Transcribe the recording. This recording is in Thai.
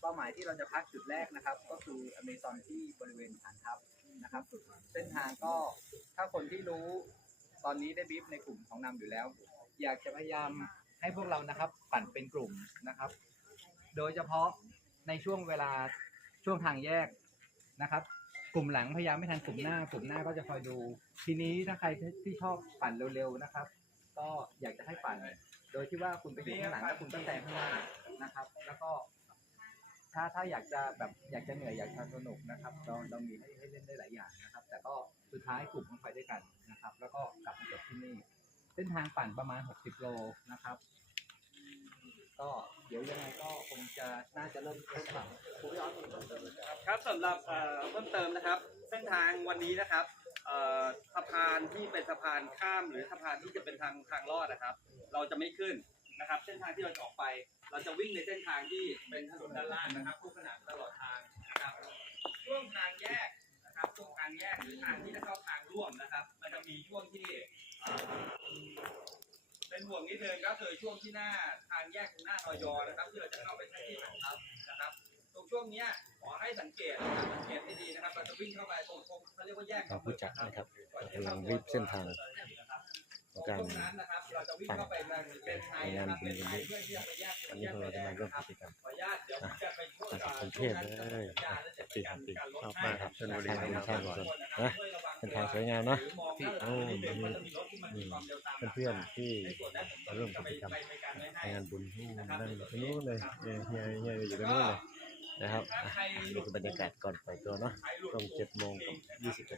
เป้าหมายที่เราจะพักจุดแรกนะครับ ก็คืออเมซอนที่บริเวณฐานทัพนะครับเส้นทางก็ถ้าคนที่รู้ตอนนี้ได้บีฟในกลุ่มของนำอยู่แล้ว อยากจะพยายามให้พวกเรานะครับปั่นเป็นกลุ่มนะครับ โดยเฉพาะในช่วงเวลาช่วงทางแยกนะครับ กลุ่มหลังพยายามไม่ทันกลุ่มหน้ากลุ่มหน้าก็จะคอยดู ทีนี้ถ้าใครที่ชอบปั่นเร็วๆนะครับ ก็อยากจะให้ปั่น โดยที่ว่าคุณไปอยู่ข้างหลังแล้วคุณก็แซงข้างหน้านะครับ แล้วก็ ถ้าถ้าอยากจะแบบอยากจะเหนื่อยอยากจะสนุกนะครับ เราเรามีให้ให้เล่นได้หลายอย่างนะครับ แต่ก็สุดท้ายกลุ่มต้องไปด้วยกันนะครับ แล้วก็กลับมาจบที่นี่ เส้นทางปั่นประมาณ 60 โลนะครับ ก็เดี๋ยวยังไงก็คงจะน่าจะเริ่มเริ่มปั่นคุณพี่ออสมีเพิ่มเติมครับครับสำหรับเอ่อเพิ่มเติมนะครับ เส้นทางวันนี้นะครับเอ่อสะพานที่เป็นสะพานข้ามหรือสะพานที่จะเป็นทางทางลอดนะครับ เราจะไม่ขึ้น นะครับเส้นทางที่เราจะออกไป เราจะวิ่งในเส้นทางที่เป็นถนนด้านล่างนะครับคู่ขนานตลอดทางนะครับช่วงทางแยกนะครับช่วงทางแยกหรือทางที่จะเข้าทางร่วมนะครับ มันจะมีช่วงที่เอ่อเป็นห่วงนิดนึงก็คือช่วงที่หน้าทางแยกตรงหน้านอยอนะครับที่เราจะเข้าไปใช้ที่ของครับนะครับ ตรงช่วงเนี้ยขอให้สังเกตนะครับสังเกตให้ดีนะครับเราจะวิ่งเข้าไปตรงตรงเขาเรียกว่าแยกเราผู้จัดนะครับกำลังรีบเส้นทางของ การตรงนั้นนะครับเราจะวิ่งเข้าไปในเลนไทยนะครับเลนไทยเพื่อที่จะไปแยกวันนี้พวกเราจะมาร่วมกิจกรรมขออนุญาตเดี๋ยวผมจะไปช่วยจากกรุงเทพเลยสี่พันปีชอบมากครับชลบุรีนะครับท่านผู้ชมนะเป็นทางสวยงามเนาะโอ้มีเพื่อนๆที่มาร่วมกิจกรรมในงานบุญที่นั่งอยู่ตรงนู้นเลยเฮียเฮียเฮียอยู่ตรงนู้นเลยนะครับอะนี่คือบรรยากาศก่อนปล่อยตัวเนาะช่วงเจ็ดโมงกับยี่สิบนาที